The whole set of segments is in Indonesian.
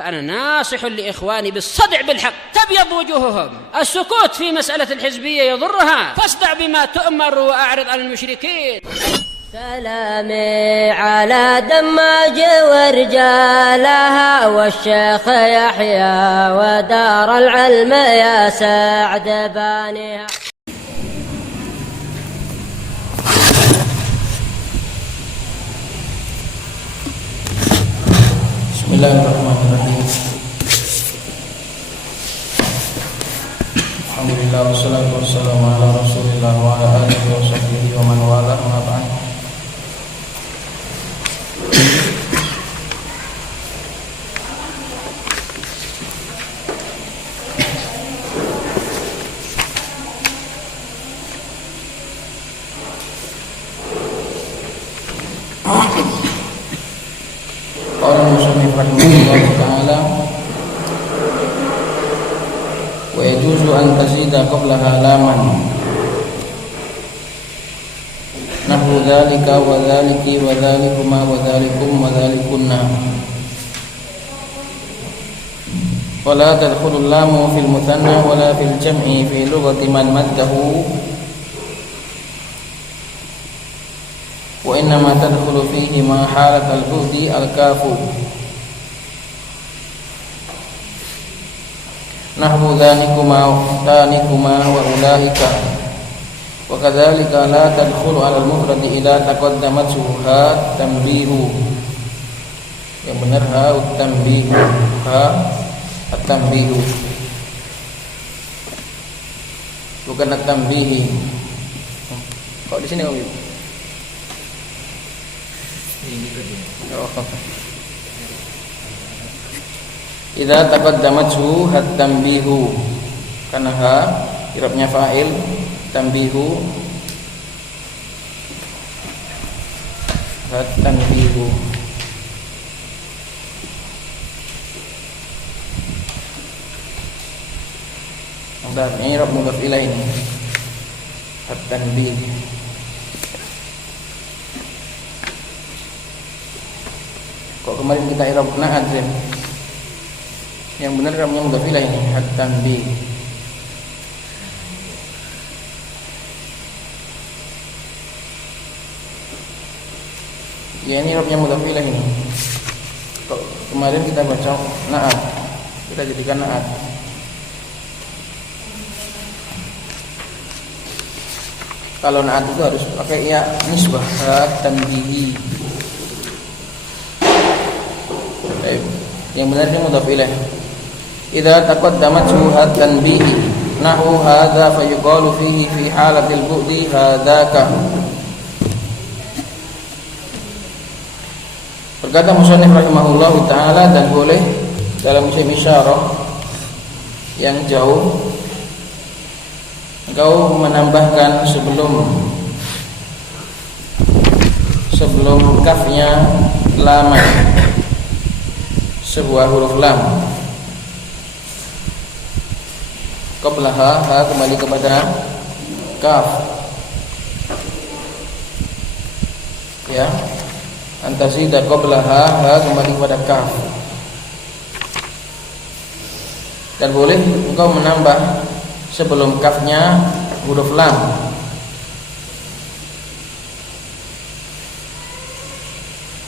فأنا ناصح لإخواني بالصدع بالحق تبيض وجوههم. السكوت في مسألة الحزبية يضرها، فاصدع بما تؤمر وأعرض عن المشركين. سلامي على دماج ورجالها والشيخ يحيى ودار العلم يا سعد بانيها. Bismillahirrahmanirrahim. Alhamdulillah wassalatu wassalamu ala Rasulillah wa ala alihi wa sahbihi wa man wala amma ba'd. Qala musannif rahimahullah ta'ala wa yajuzu an tazida qablaha laman nahwu dhalika wa dhaliki wa dhalikuma wa dhalikum wa dhalikunna wa la tadkhulu lamu fil muthanna wa la fil jam'i fi lughati man maddahu wa innama tadkhulu fihi ma halat al-bu'di al-kafu nahwu dhanikuma wa ulaika wa kadzalika la tadkhulu 'ala al-mufradi ila taqaddamat suha tanbihu. Yang benar ha tanbihu, ha at-tanbihu bukan at-tanbihi. Kok di sini kamu? Idza taqaddamathu hat-tanbihu, karena ha i'rabnya fa'il, tanbihu hat-tanbihu. Bentar, ini i'rab mudhaf ilaih ini hat-tanbih. Kok kemarin kita i'rab na'at Zim? Yang benar i'rabnya mudhaf ilaih ini hat-tanbih. Ya ini i'rabnya mudhaf ilaih ini. Kok kemarin kita baca na'at, kita jadikan na'at. Kalau na'at itu harus pakai ya nisbah hat-tanbihi. Yang benarnya mudhaf ilaih. Idza taqaddamat suhat tanbihi nahu hadza fayuqalu fihi fi halatil bu'di hadzaka. Berkata musannif rahimahullahu taala, dan boleh dalam musim isyarah yang jauh engkau menambahkan sebelum kafnya lama sebuah huruf lam. Qablaha, ha kembali kepada kaf. Ya. Antazida qablaha, ha kembali kepada kaf. Dan boleh engkau menambah sebelum kafnya huruf lam.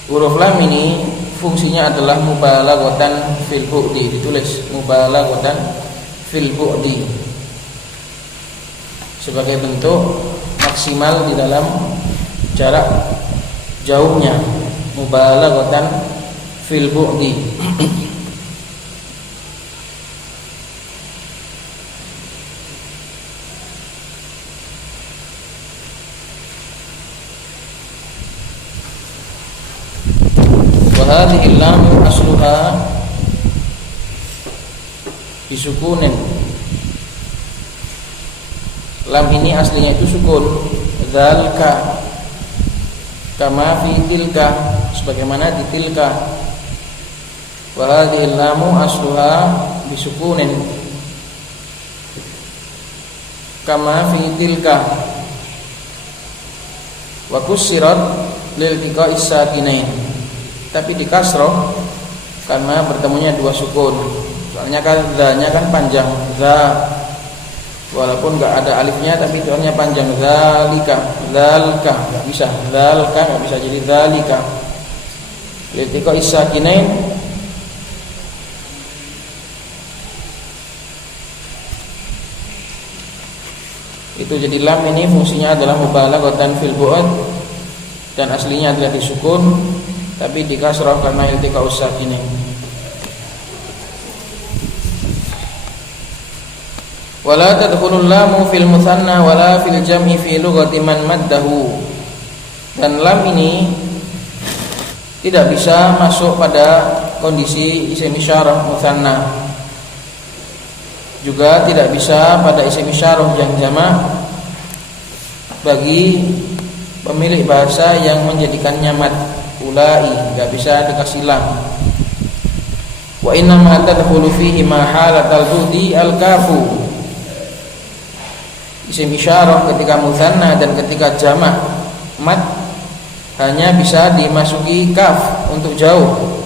Huruf lam ini fungsinya adalah mubalaghatan fil bu'di, ditulis mubalaghatan fil bu'di sebagai bentuk maksimal di dalam jarak jauhnya, mubalaghatan fil bu'di. Hadhihi lam asluha bisukunin. Lam ini aslinya itu sukun, dzalka kama fi tilka, sebagaimana di tilka. Wa hadhihi lamu asluha bisukunin kama fi tilka wa kusirat lil tiqa'is sakinain, tapi di kasroh karena bertemunya dua sukun. Soalnya kan za-nya kan panjang, za, walaupun nggak ada alifnya tapi soalnya panjang, zalika, zalka, nggak bisa, zalka nggak bisa jadi zalika. Litika isakinain, itu jadi lam ini fungsinya adalah mubalaghatan fil bu'd dan aslinya adalah disukun tapi dikasrah karena iltika usakinain. Wala tadkhulul lamu fil mutsanna wala fil jam'i fi lughati man maddahu. Dan lam ini tidak bisa masuk pada kondisi isim isyarah mutsanna. Juga tidak bisa pada isim isyarah yang jamak bagi pemilik bahasa yang menjadikannya mad. Ulai enggak bisa dikasih lam. Wa inna ma tadkhulu fihi ma halatal budi al kafu. Isim isyarah ketika mutsanna dan ketika jamak mad hanya bisa dimasuki kaf untuk jauh.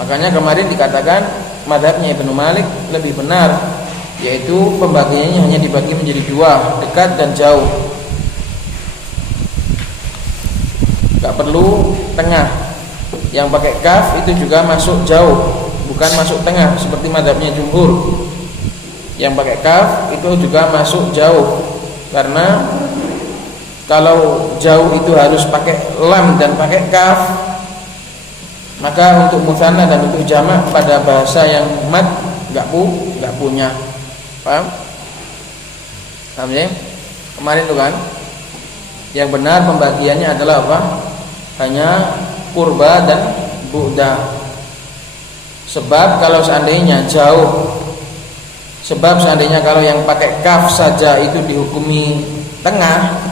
Makanya kemarin dikatakan mazhabnya Ibnu Malik lebih benar, yaitu pembagiannya hanya dibagi menjadi dua, dekat dan jauh. Gak perlu tengah. Yang pakai kaf itu juga masuk jauh, bukan masuk tengah seperti mazhabnya jumhur. Yang pakai kaf itu juga masuk jauh, karena kalau jauh itu harus pakai lam dan pakai kaf, maka untuk mutsanna dan untuk jamak pada bahasa yang mad enggak punya. Paham? Paham ya? Kemarin tuh kan yang benar pembagiannya adalah apa? Hanya qurba dan bu'da. Sebab kalau seandainya jauh, sebab seandainya kalau yang pakai kaf saja itu dihukumi tengah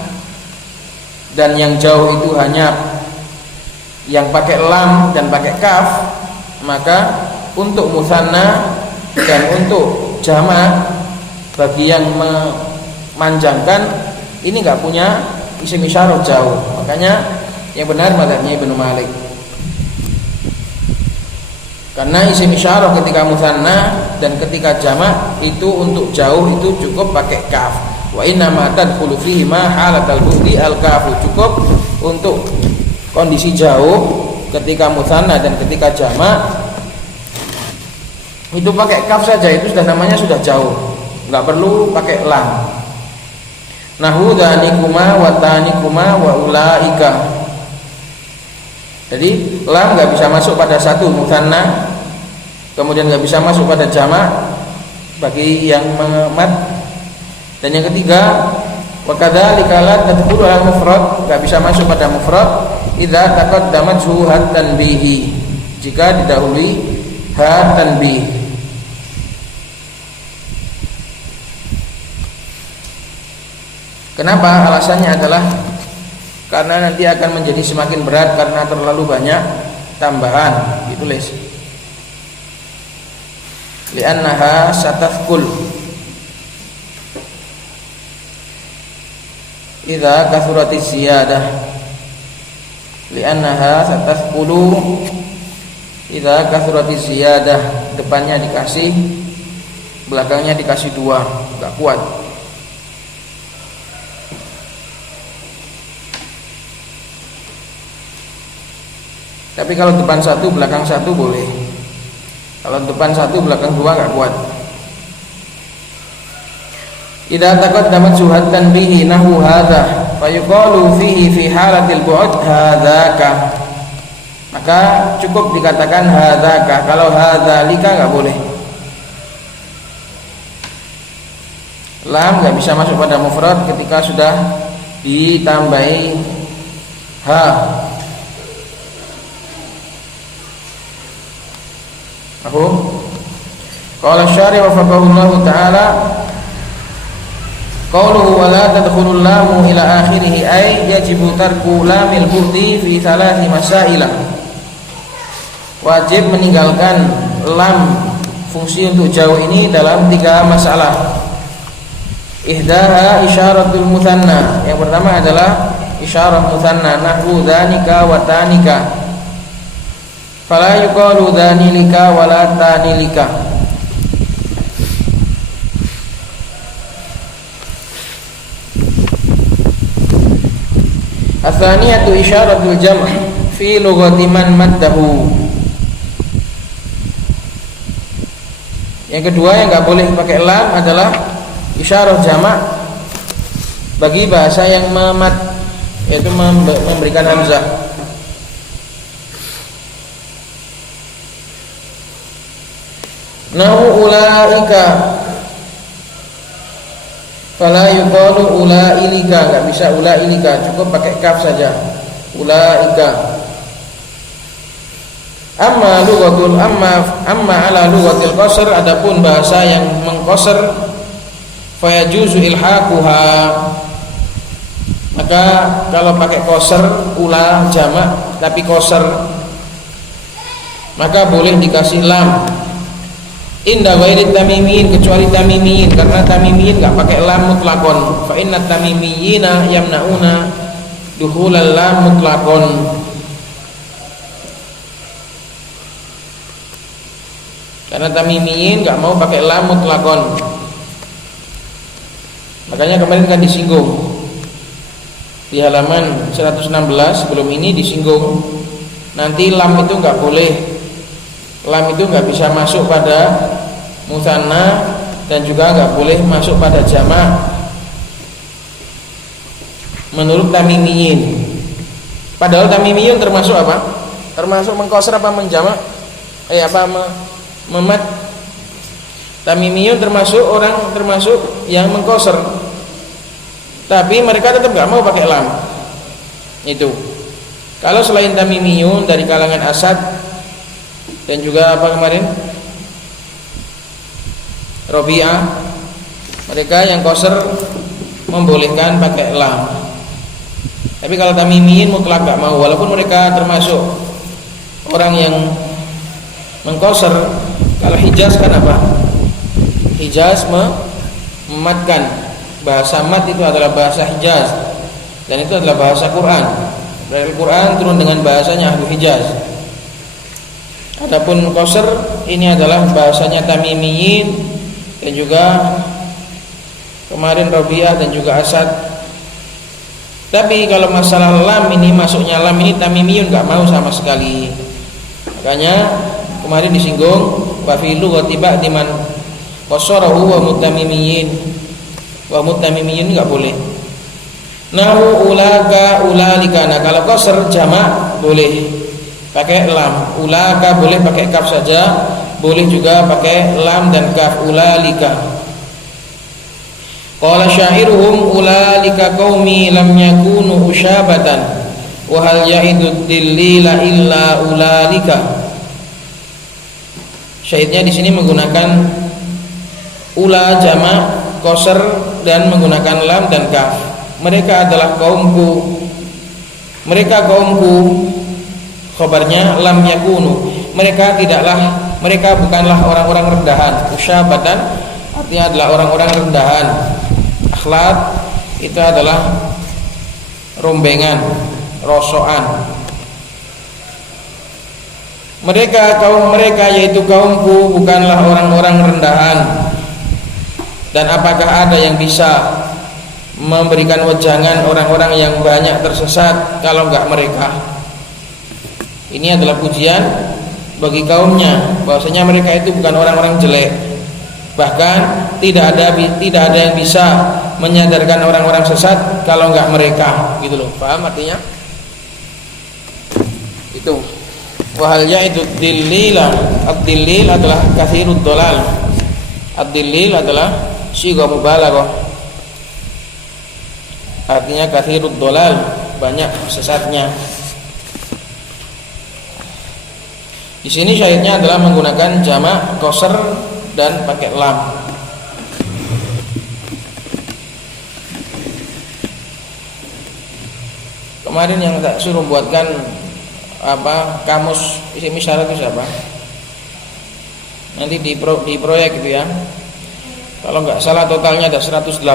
dan yang jauh itu hanya yang pakai lam dan pakai kaf, maka untuk mutsanna dan untuk jamak bagi yang memanjangkan ini enggak punya isim isyarah jauh. Makanya yang benar mazhabnya Ibnu Malik. Karena isim isyarah ketika mutsanna dan ketika jamak itu untuk jauh itu cukup pakai kaf. Wa inna ma tadkhulu fihi ma halatal bu'di al kafu. Cukup untuk kondisi jauh ketika mutsanna dan ketika jamak itu pakai kaf saja, itu sudah namanya sudah jauh, enggak perlu pakai lam. Nahu dhanikuma wa tanikuma wa ulaika. Jadi lam nggak bisa masuk pada satu mutsanna, kemudian nggak bisa masuk pada jamak bagi yang mad, dan yang ketiga wa kadzalika la tadkhulu al mufrad, nggak bisa masuk pada mufrad idza taqaddamat hat tanbihi, jika didahului ha tanbih. Kenapa? Alasannya adalah karena nanti akan menjadi semakin berat karena terlalu banyak tambahan. Ditulis li'annaha satathqul idza kathuratiz ziyadah, li'annaha satathqulu idza kathuratiz ziyadah. Depannya dikasih, belakangnya dikasih dua, enggak kuat. Tapi kalau depan satu belakang satu boleh. Kalau depan satu belakang dua enggak kuat. Idza taqaddamat suhatan bihi nahu hadza fayuqalu fihi fi halatil bu'd hadzaka. Maka cukup dikatakan hadzaka. Kalau hadzalika enggak boleh. Lam enggak bisa masuk pada mufrad ketika sudah ditambahi ha. Qala syari wa faqahullahu ta'ala qawluhu wa la tadkhulul lamu ila akhirih ay yajibu tarku lamil bu'di fi thalathi masailah. Wajib meninggalkan lam fungsi untuk jauh ini dalam 3 masalah. Ihdaha isyaratul mutsanna. Yang pertama adalah isyarah mutsanna, nahwu dzanika wa tanika. Fala yuqalu dhanilika wala tanilika. Atsaniyatu isyaratul jam' fi lughati man maddahu. Yang kedua yang enggak boleh pakai lam adalah isyarah jamak bagi bahasa yang memad, yaitu memberikan hamzah. Nahu ulaika, fala yuqalu ulailika, enggak bisa ulailika, cukup pakai kaf saja. Ulaika. Amma ala lughatil qasr, adapun bahasa yang mengqasr, fa yajuzu ilhaquha. Maka kalau pakai qasr ula jamak tapi qasr, maka boleh dikasih lam. Inda ghairi tamimiyin, kecuali tamimiyin, karena tamimiyin enggak pakai lam mutlaqon. Fa inna tamimiyina yamnauna dukhulal lam mutlaqon. Karena tamimiyin enggak mau pakai lam mutlaqon. Makanya kemarin kan disinggung di halaman 116 sebelum ini disinggung, nanti lam itu enggak boleh, lam itu enggak bisa masuk pada musanna dan juga enggak boleh masuk pada jamak menurut tamimiyin. Padahal tamimiyin termasuk apa? Termasuk mengqasr apa menjamak? Memad. Tamimiyun termasuk yang mengqasr. Tapi mereka tetap enggak mau pakai lam. Itu. Kalau selain tamimiyun dari kalangan Asad dan juga apa kemarin? Rabi'ah, mereka yang qasr membolehkan pakai lam. Tapi kalau tamimiyin mutlak enggak mau, walaupun mereka termasuk orang yang mengqasr. Kalau Hijaz kan apa? Hijaz mematkan. Bahasa mat itu adalah bahasa Hijaz, dan itu adalah bahasa Quran. Al-Quran turun dengan bahasanya Ahlu Hijaz. Adapun qasr ini adalah bahasanya Tamimiyin dan juga kemarin Rabi'ah dan juga Asad. Tapi kalau masalah lam ini, masuknya lam ini Tamimiyun enggak mau sama sekali. Makanya kemarin disinggung wa fi lughati ba'di man qasarahu wa mutamimiyin. Wa mutamimiyin enggak boleh. Nahu ulaka ulalika. Nah, kalau qasr jamak boleh pakai lam. Ulaka boleh pakai kaf saja, boleh juga pakai lam dan kaf. Ulalika. Qala syairuhum ulalika qaumi lam yakunu usyabatan wa hal ya'idud dillila illa ulalika. Syaitnya di sini menggunakan ula jamak qasr dan menggunakan lam dan kaf. Mereka adalah kaumku. Mereka kaumku. Khabarnya lam yakunu. Mereka bukanlah orang-orang rendahan. Usyabatan artinya adalah orang-orang rendahan. Akhlaq itu adalah rombengan, rosokan. Kaum mereka yaitu kaumku bukanlah orang-orang rendahan. Dan apakah ada yang bisa memberikan wejangan orang-orang yang banyak tersesat kalau enggak mereka? Ini adalah pujian bagi kaumnya, bahwasanya mereka itu bukan orang-orang jelek. Bahkan tidak ada yang bisa menyadarkan orang-orang sesat kalau enggak mereka, gitu loh. Paham artinya? Itu. Wahal yaitu dillila. Ad-dillil adalah katsirud dhalal. Ad-dillil adalah sigha mubalaghah. Artinya katsirud dhalal, banyak sesatnya. Di sini syahidnya adalah menggunakan jamak qasr dan pakai lam. Kemarin yang tak suruh buatkan kamus isim isyarat itu siapa? Nanti di proyek itu ya. Kalau nggak salah totalnya ada 108.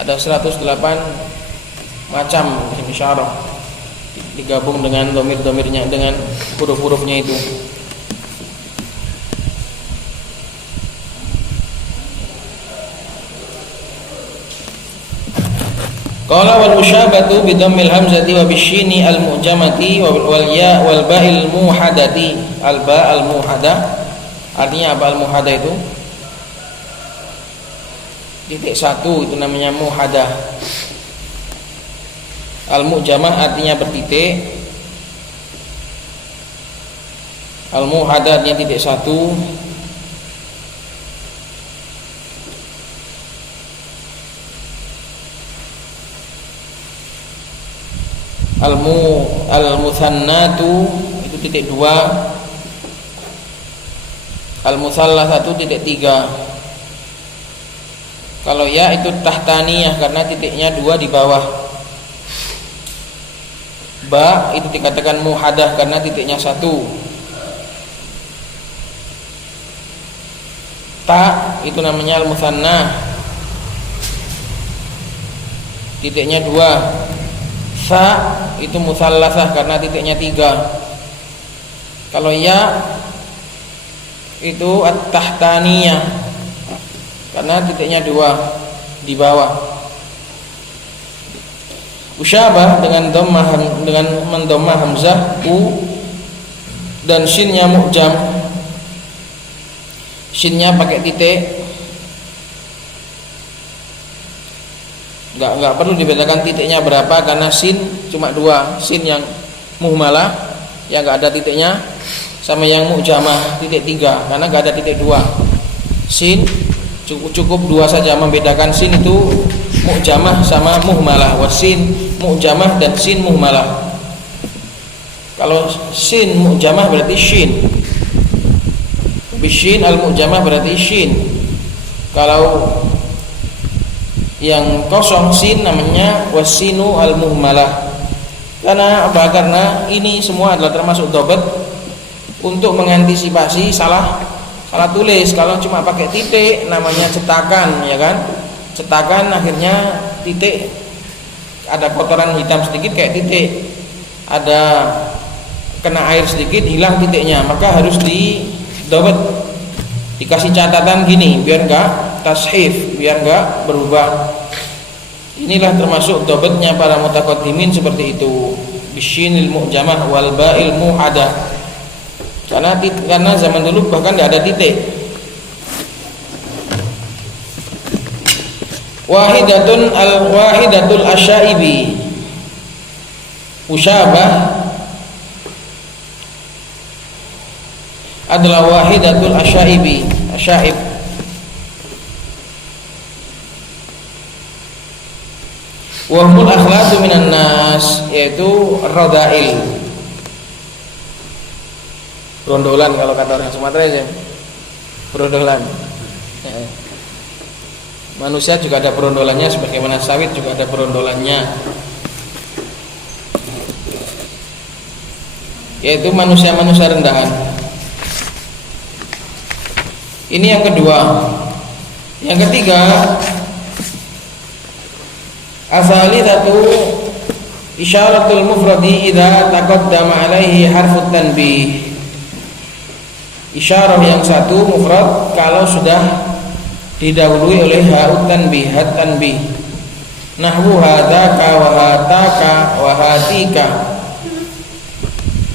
Ada 108 macam isim isyarat. digabung dengan domir-domirnya, dengan huruf-hurufnya itu. Qala wal musyabatu bi dhammil hamzati wa bisyini al mu'jamati wal ya wal ba'il muhadati. Al ba al muhada artinya apa? Al muhada itu titik satu, itu namanya muhada. Al mu'jamah artinya bertitik, al muhada artinya titik satu. Al muthannatu itu titik dua. Al muthallats titik tiga. Kalau ya itu tahtaniyah karena titiknya dua di bawah. Ba itu dikatakan muhadah karena titiknya satu. Ta itu namanya al muthanna, titiknya dua. Sa itu musallasah karena titiknya tiga. Kalau ya itu at-tahtaniyah karena titiknya dua di bawah. Usyabah dengan dhammah, dengan mendomah hamzah u dan shinnya mu'jam. Shinnya pakai titik. Enggak perlu dibedakan titiknya berapa karena sin cuma dua, sin yang muhmalah yang enggak ada titiknya sama yang mu'jamah titik tiga karena enggak ada titik dua. Sin cukup dua saja membedakan sin itu mu'jamah sama muhmalah. Wasin mu'jamah dan sin muhmalah. Kalau sin mu'jamah berarti shin, bishin al mu'jamah berarti shin. Kalau yang kosong sin namanya wasinu al muhmalah. Karena apa? Karena ini semua adalah termasuk dhabat untuk mengantisipasi salah tulis. Kalau cuma pakai titik namanya cetakan, ya kan? Cetakan akhirnya titik ada kotoran hitam sedikit kayak titik, ada kena air sedikit hilang titiknya, maka harus di dhabat, dikasih catatan gini biar enggak tashif, biar enggak berubah. Inilah termasuk dhabatnya para mutaqaddimin seperti itu. Bisyinil mu'jamah wal ba'il muhadah. Karena zaman dulu bahkan enggak ada titik. Wahidatul asyaibi. Usyabah adalah wahidatul asyaibi, asyaib. Wahmul akhlatu minan nas, yaitu rodail, brondolan kalau kata orang Sumatera aja, brondolan. Manusia juga ada brondolannya, sebagaimana sawit juga ada brondolannya, yaitu manusia-manusia rendahan. Ini yang kedua. Yang ketiga, as-salitsatu isyaratul mufradi idza taqaddama alaihi harfut tanbih. Isyarah yang satu mufrad kalau sudah didahului oleh ha'ut tanbih, hat tanbih. Nahwu hadaka wa hataka wa hatika.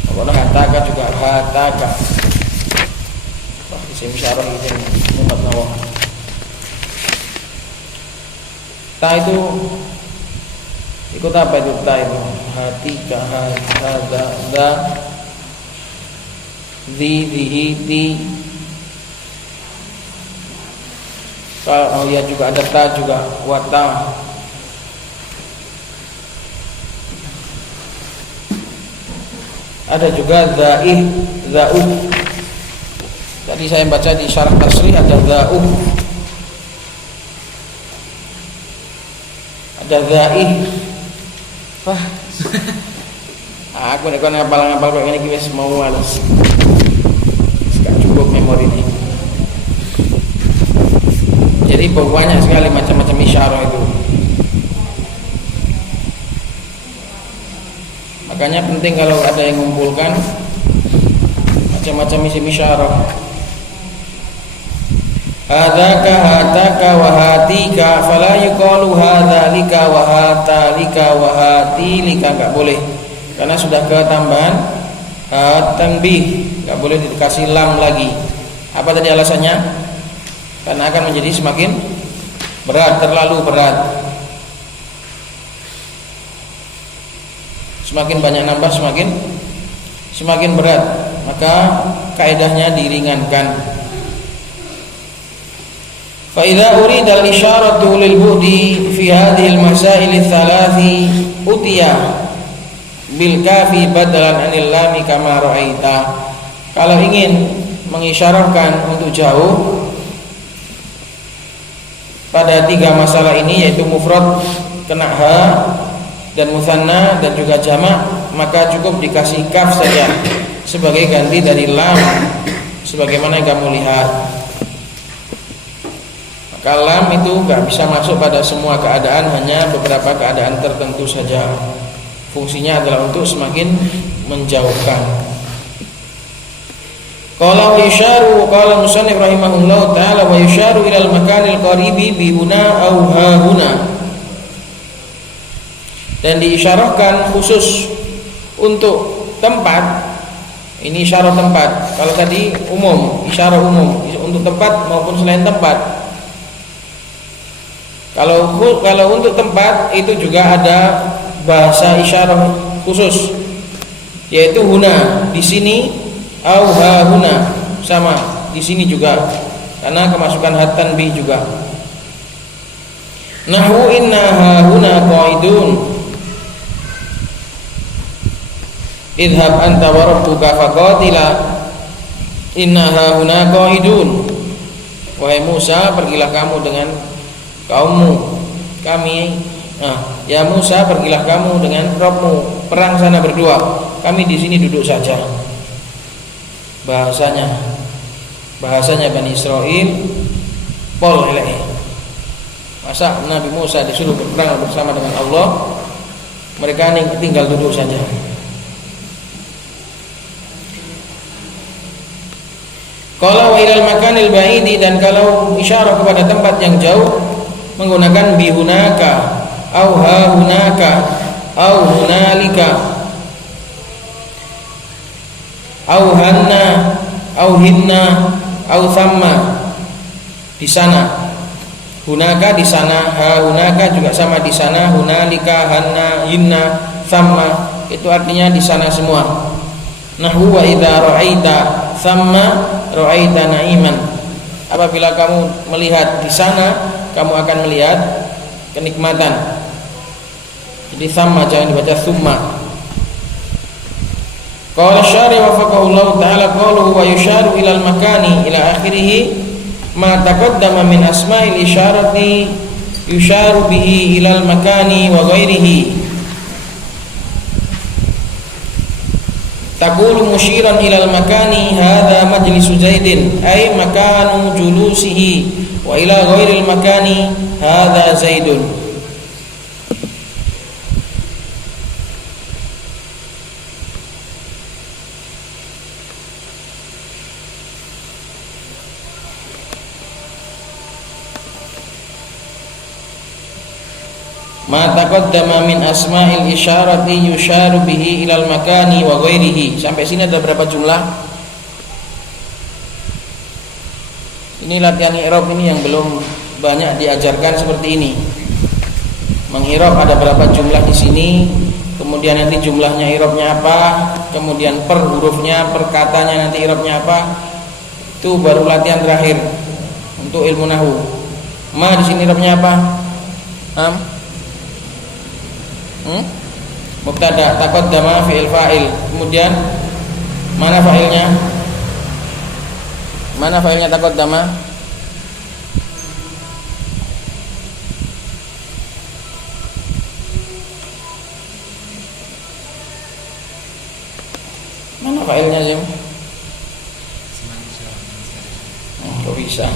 Kalau hataka juga hataka. Wah, isim isyarah itu mumat nawah. Ta itu ikut apa itu ta itu? Hatika, hada, da, dihi, ti. Kalau ya juga ada ta juga, wata. Ada juga zaih, zauh. Tadi saya baca di syarah tasrih ada zauh, ada zaih. Wah, aku nek kon ngapal-ngapal kok ngene iki wis mau males. Gak cukup memori ini. Jadi banyak sekali macam-macam isyarah itu. Makanya penting kalau ada yang mengumpulkan macam-macam isim isyarah. Hadaka hataka wa hatika fala yuqalu hadzalika wa hatalika wa hatilika, enggak boleh. Karena sudah ketambahan tanbih, enggak boleh dikasih lam lagi. Apa tadi alasannya? Karena akan menjadi semakin berat, terlalu berat. Semakin banyak nambah semakin berat, maka kaidahnya diringankan. Fa idza urida al-isyaratu lil bu'di fi hadhihi al-masail ats-tsalathi utiya bil kafi badalan anil lam kama ra'aita. Kalau ingin mengisyarahkan untuk jauh pada 3 masalah ini, yaitu mufrad, kena ha, dan musanna dan juga jamak, maka cukup dikasih kaf saja sebagai ganti dari lam, sebagaimana yang kamu lihat. Maka lam itu enggak bisa masuk pada semua keadaan, hanya beberapa keadaan tertentu saja. Fungsinya adalah untuk semakin menjauhkan. Qala wa yusharu, qala musannif rahimahullah ta'ala, wa yusharu ilal makanil qaribi bi huna aw ha huna. Dan diisyarahkan khusus untuk tempat. Ini isyarah tempat. Kalau tadi umum, isyarah umum untuk tempat maupun selain tempat. Kalau untuk tempat itu juga ada bahasa isyarah khusus, yaitu huna di sini, au ha huna sama di sini juga, karena kemasukan hat tanbih juga. Nahwu inna ha huna qaidun, idhab anta wa rabbuka faqatila inna hauna qaidun. Wahai Musa, pergilah kamu dengan kaummu, kami ya Musa, pergilah kamu dengan Rabbmu, perang sana berdua, kami di sini duduk saja. Bahasanya Bani Israil pol elek. Masa Nabi Musa disuruh berperang bersama dengan Allah, mereka tinggal duduk saja. Kalau ilal makanil ba'idi, dan kalau isyarah kepada tempat yang jauh menggunakan bihunaka au ha hunaka au hunalika au hanna au hinna au thamma, di sana. Hunaka di sana, ha hunaka juga sama di sana, hunalika, hanna, hinna, thamma, itu artinya di sana semua. Nahwu wa idza ra'aita thamma ra'aita na'iman, apabila kamu melihat di sana, kamu akan melihat kenikmatan. Jadi thamma, jangan dibaca thumma. Qala syari wafaqahullahu ta'ala qaluhu wa yusharu ilal makani ila akhirih ma taqaddama min asma'il isyarati yusharu bihi ilal makani wa ghairihi. Taqulu musyiran ilal makani hadha majlisu Zaidin, ay makanu julusihi, wa ila ghairil makani hadha Zaidun. Ma taqaddama min asma'il isyarati yusharu bihi ilal makani wa ghairihi. Sampai sini ada berapa jumlah? Ini latihan i'rab ini yang belum banyak diajarkan seperti ini. Menghirab ada berapa jumlah di sini, kemudian nanti jumlahnya i'rabnya apa, kemudian per hurufnya, per katanya nanti i'rabnya apa. Itu baru latihan terakhir untuk ilmu nahwu. Ma di sini i'rabnya apa? Mubtada, taqaddama fi'il fa'il. Kemudian mana fa'ilnya? Mana fa'ilnya taqaddama? Mana fa'ilnya, Zim? Kok bisa?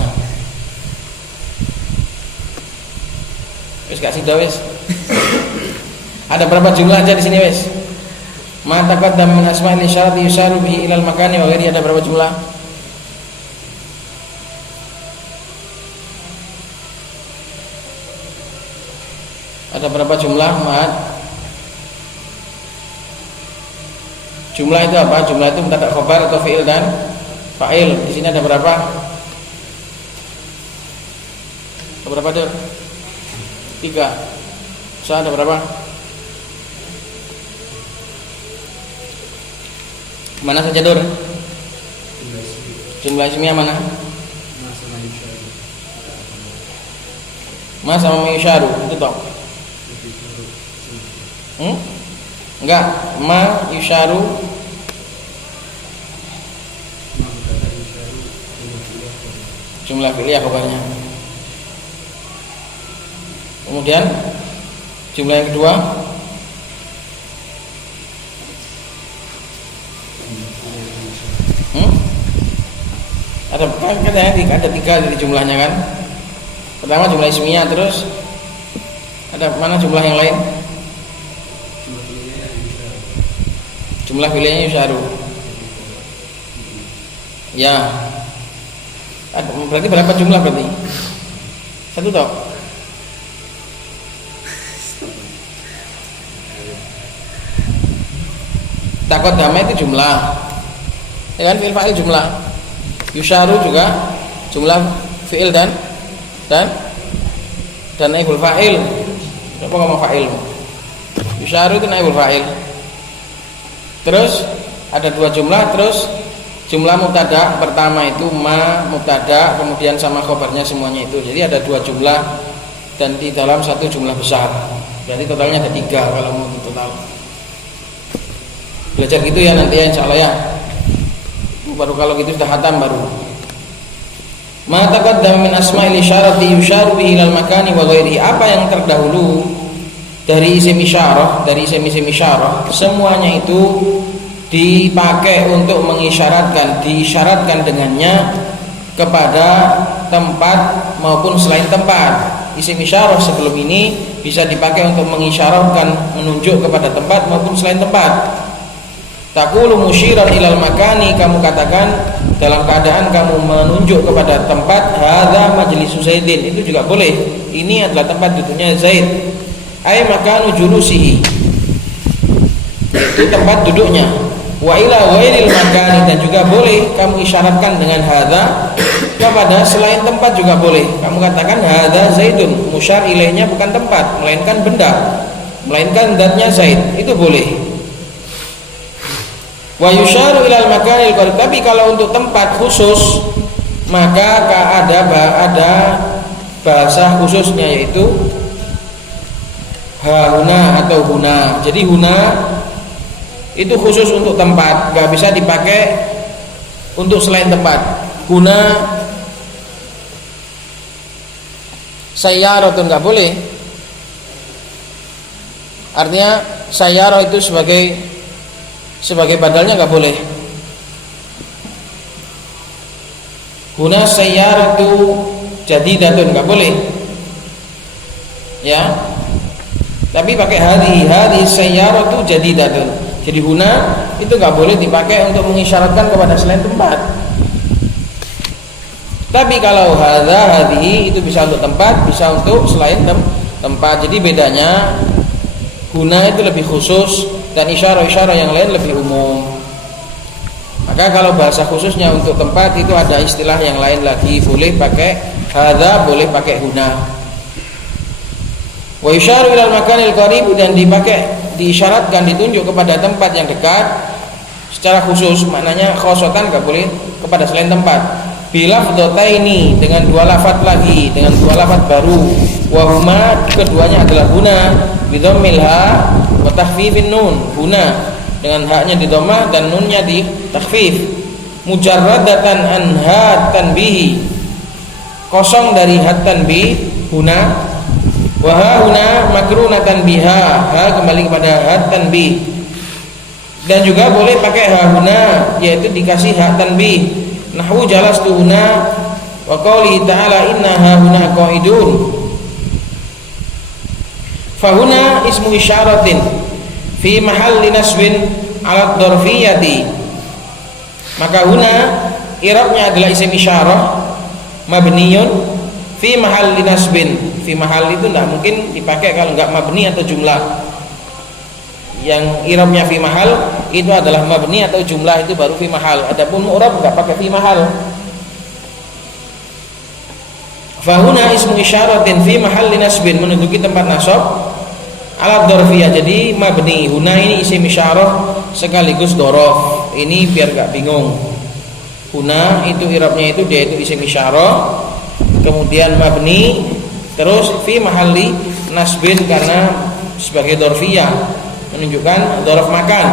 Wis kasih dah wis. Ada berapa jumlah aja di sini, wis? Ma taqaddam min asma'il isyarat yusharu bihi ilal makani wa ghairi, ada berapa jumlah? Ada berapa jumlah, Mat? Jumlah itu apa? Jumlah itu mubtada khabar atau fi'il dan fa'il. Di sini ada berapa? Ada berapa, Dek? 3. So, ada berapa? Mana saja, Dur? Jumlah ismiyah mana? Ma sama yusharu. Itu toh. Enggak, ma yusharu. Jumlah fi'liyah kabarnya. Kemudian jumlah yang kedua, ada 3 dari jumlahnya kan. Pertama jumlah ismiyah, terus ada mana jumlah yang lain? Jumlah fi'liyahnya yusharu. Ya. Berarti berapa jumlah berarti? 1 toh? Takut damai itu jumlah. Ya kan, fi'il fa'il jumlah. Yusharu juga jumlah fi'il dan naibul fa'il. Kenapa ngomong fa'il? Yusharu itu naibul fa'il. Terus ada 2 jumlah, terus jumlah mubtada pertama itu ma mubtada, kemudian sama khobarnya semuanya itu. Jadi ada 2 jumlah dan di dalam 1 jumlah besar. Berarti totalnya ada 3 kalau mau total. Belajar gitu ya nanti ya, insyaallah ya. Baru kalau gitu sudah khatam baru. Ma taqaddama min asma'il isyarati yusharu bihi ilal makani wa ghairi. Apa yang terdahulu dari isim isyarah, dari isim-isim isyarah, semuanya itu dipakai untuk mengisyaratkan, diisyaratkan dengannya kepada tempat maupun selain tempat. Isim isyarah sebelum ini bisa dipakai untuk mengisyaratkan, menunjuk kepada tempat maupun selain tempat. Taqulu musyiran ilal makani, kamu katakan dalam keadaan kamu menunjuk kepada tempat, hadza majlisu Zaidin, itu juga boleh. Ini adalah tempat duduknya Zaid. Ai makanu julusihi, itu tempat duduknya. Wa ila ghairil makani, dan juga boleh kamu isyaratkan dengan hadza kepada selain tempat juga boleh. Kamu katakan hadza Zaidun, musyar ilaihnya bukan tempat melainkan benda, melainkan zatnya Zaid, itu boleh. Wa yusharu ilal makanil qarib, tapi kalau untuk tempat khusus maka ada bahasa khususnya, yaitu huna atau huna. Jadi huna itu khusus untuk tempat, nggak bisa dipakai untuk selain tempat. Huna sayyaratun nggak boleh. Artinya sayyarah itu sebagai badalnya nggak boleh. Huna sayyaratu jadidatun nggak boleh. Ya. Tapi pakai hadhi sayyaratu jadidatun. Jadi huna itu nggak boleh dipakai untuk mengisyaratkan kepada selain tempat. Tapi kalau hadhi itu bisa untuk tempat, bisa untuk selain tempat. Jadi bedanya huna itu lebih khusus dan isyarah-isyarah yang lain lebih umum. Maka kalau bahasa khususnya untuk tempat itu ada istilah yang lain lagi, boleh pakai hadza, boleh pakai huna. Wa yusharu ilal makanil qarib, dan diisyaratkan, ditunjuk kepada tempat yang dekat secara khusus, maknanya khosotan enggak boleh kepada selain tempat. Bilafdhataini, dengan 2 lafaz lagi, dengan 2 lafaz baru. Wa huma, keduanya adalah huna bidhammil ha wa takhfifin nun. Huna dengan haknya di dhammah dan nunnya di takhfif. Mujarradatan an ha tanbihi, kosong dari hat tanbih huna. Wa ha huna makrunatan biha, ha kembali kepada hat tanbih. Dan juga boleh pakai ha huna, yaitu dikasih hak tanbih. Nahwu jalastu huna wa qouli ta'ala inna ha huna qaidun. Fahuna ismu isyaratin fi mahalli nasbin ala dzarfiyati, maka huna i'rabnya adalah isim isyarah mabniyun fi mahalli nasbin. Fi mahal itu tidak mungkin dipakai kalau enggak mabni atau jumlah. Yang i'rabnya fi mahal itu adalah mabni atau jumlah, itu baru fi mahal. Adapun mu'rab enggak pakai fi mahal. Fahuna ismu isyaratin fi mahalli nasbin, menduduki tempat nasab ala dzarfiyah, jadi mabni. Huna ini isim isyarah sekaligus dzaraf. Ini biar gak bingung. Huna itu i'rabnya itu dia itu isim isyarah, kemudian mabni, terus fi mahalli nasbin karena sebagai dzarfiyah, menunjukkan dzaraf makan.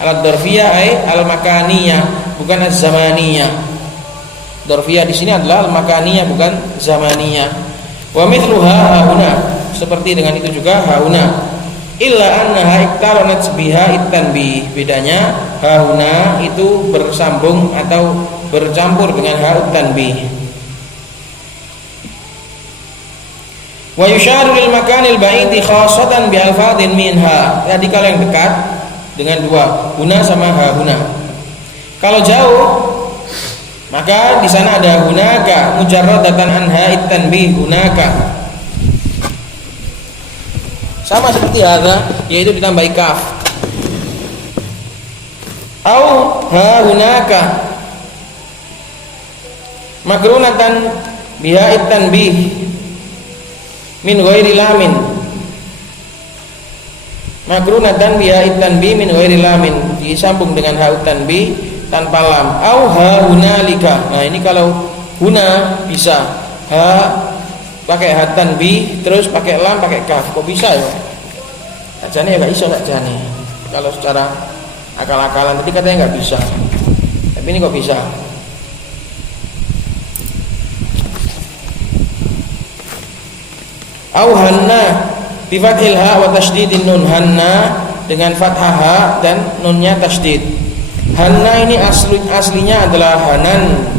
Al dzarfiyah ay al makaniyah, bukan az-zamaniyah. Dzarfiyah di sini adalah al makaniyah, bukan zamaniyah. Wa mithluha hauna, seperti dengan itu juga hauna. Illa annaha iktaranat biha at-tanbih. Bedanya hauna itu bersambung atau bercampur dengan ha at-tanbih. Wa yusharu lil makanil ba'idi khassatan bi alfadhin minha. Jadi kalau yang dekat dengan dua, huna sama hauna. Kalau jauh maka di sana ada hunaka mujarradatan anha at-tanbih, hunaka. Sama seperti hadza, yaitu ditambahi kaf. Au ha hunaka makrunatan biha at-tanbih min ghairi lamin. Makrunatan biha at-tanbih min ghairi lamin, disambung dengan ha at-tanbih tanpa lam. Au ha hunalika. Nah, ini kalau huna bisa ha pakai ha tanbih terus pakai lam pakai kaf. Kok bisa ya? Ajane ya enggak iso tak jane. Kalau secara akal-akalan tadi katanya enggak bisa. Tapi ini kok bisa? Au hanna bi fathil ha wa tasydidin nun. Hanna dengan fathah ha dan nunnya tasydid. Hanna ini aslinya adalah hanan.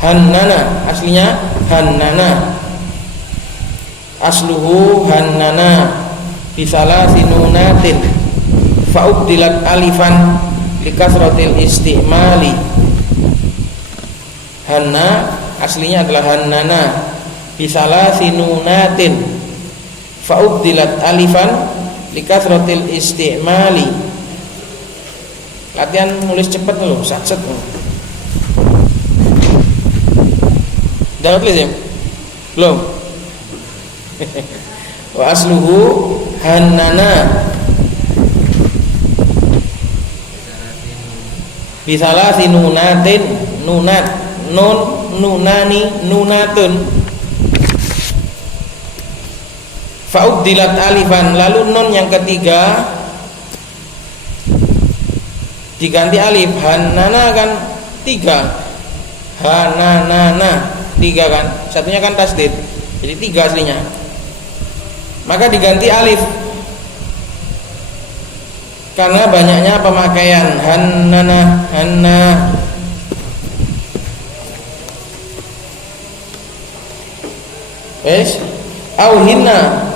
Hannana aslinya hannana. Asluhu hannana bisalasi nunatin fa'ubdilat alifan likasratil istimali. Hanna aslinya adalah hannana bisalasi nunatin fa'ubdilat alifan likasratil istimali. Latihan nulis cepet loh, satset. Udah tulis ya? Belum? Wa asluhu hannana bisalasi nunatin, nunat, nun, nunani, nunatun. Fa'ubdilat alifan, lalu nun yang ketiga diganti alif. Hannana kan tiga, hananana tiga kan, satunya kan tasdid, jadi tiga aslinya. Maka diganti alif karena banyaknya pemakaian. Hannana, hanna. Au hinna,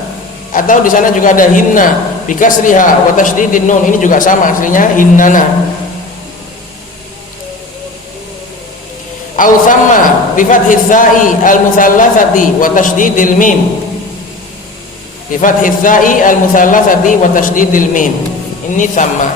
atau di sana juga ada hinna bikasriha wa tasydidin nun. Ini juga sama aslinya hinnana. Au sama bi fathis sa'i al-musallasati wa tasydidil mim. Bi fathis sa'i al-musallasati wa tasydidil mim. Ini sama.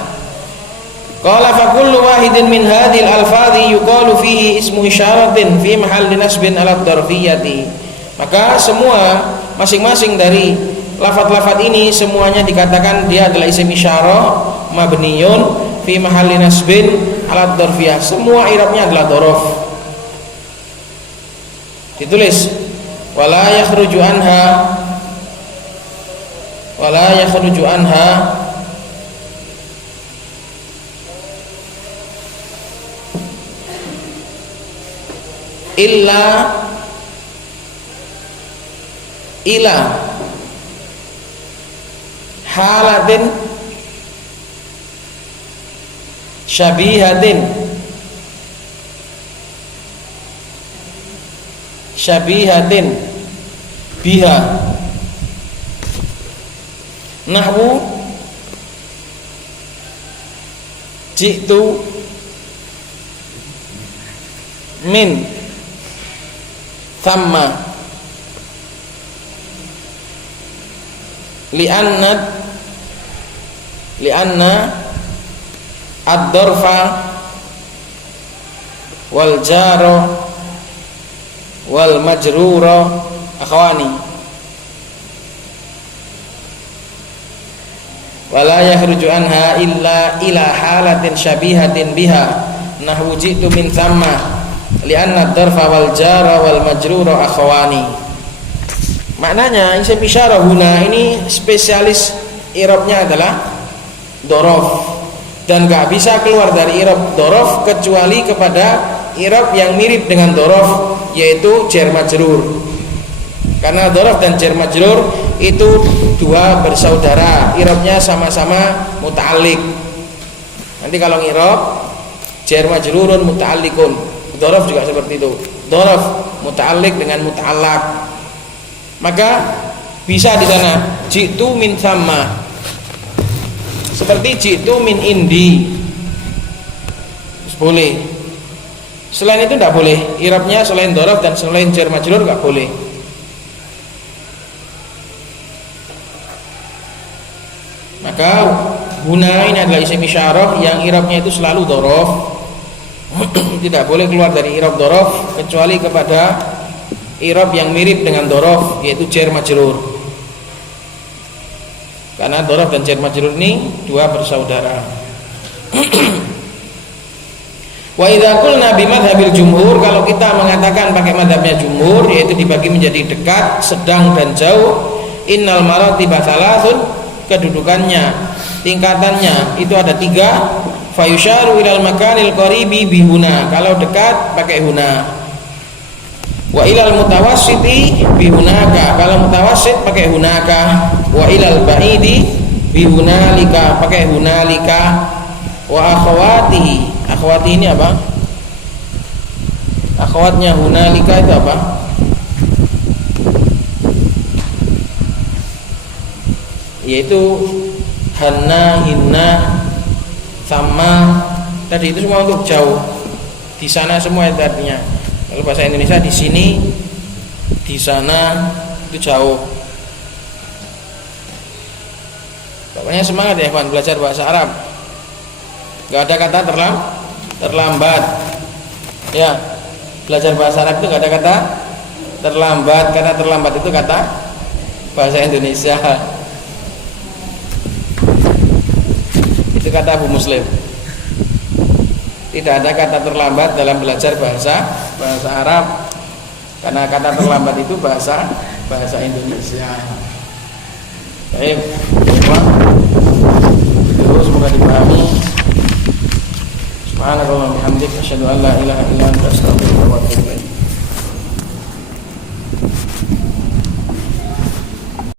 Qala fa kullu wahidin min hadhil alfadhi yuqalu fihi ismu isyaratin fi mahalli nasbin ala dzarfiyyati. Maka semua masing-masing dari lafaz-lafaz ini semuanya dikatakan dia adalah isim isyarah mabniyun fi mahalli nasbin ala dzarfiyah. Semua i'rabnya adalah dzaraf. Ditulis wala yakhruju anha, wala yakhruju anha illa ila halatin syabihatin syabihatin biha. Nahwu jitu min thamma li'anna ad-darfa wal jaro wal majruro akhwani wala yahruju anha illa ila halatin syabihatin biha nahwu jitu min thamma li'anna ad-darfa wal jaro wal majruro akhwani. Maknanya isim isyarah huna ini spesialis i'rabnya adalah dorof, dan gak bisa keluar dari i'rab dorof kecuali kepada i'rab yang mirip dengan dorof, yaitu jar majrur. Karena dorof dan jar majrur itu dua bersaudara, i'rabnya sama-sama muta'alliq. Nanti kalau i'rab jar majrurun muta'alliqun, dorof juga seperti itu, dorof muta'alliq dengan muta'allaq. Maka bisa di sana jitu min thamma, seperti jitu min indi, boleh. Selain itu tidak boleh, i'rabnya selain dorof dan selain jar majrur tidak boleh. Maka guna ini adalah isim isyarah yang i'rabnya itu selalu dorof, tidak boleh keluar dari i'rab dorof kecuali kepada i'rab yang mirip dengan dorof, yaitu jar majrur. Karena dorof dan jar majrur ini dua bersaudara. Wa idza qulna bi madhabil jumhur, kalau kita mengatakan pakai madhabnya jumhur, yaitu dibagi menjadi dekat, sedang dan jauh. Innal maratiba thalathun, kedudukannya, tingkatannya itu ada 3. Fayusyaru ilal makanil qaribi bihuna, kalau dekat pakai huna. Wa ilal mutawassiti bihunaka, kalau mutawassit pakai hunaka. Wa ilal ba'idi bihunalika, pakai hunalika. Wa akhawatihi, akhwati ini apa? Akhwatnya hunalika itu apa? Yaitu hanna, hinna, sama. Tadi itu semua untuk jauh. Di sana semua itu artinya. Kalau bahasa Indonesia di sini, di sana itu jauh. Pokoknya semangat ya kawan belajar bahasa Arab. Gak ada kata terlambat. Ya, belajar bahasa Arab itu gak ada kata terlambat, karena terlambat itu kata bahasa Indonesia. Itu kata Abu Muslim. Tidak ada kata terlambat dalam belajar bahasa Arab, karena kata terlambat itu bahasa Indonesia. Baik, terus semoga dipahami. Subhanallah wa bihamdihi, asyhadu an la ilaha illa anta, astaghfiruka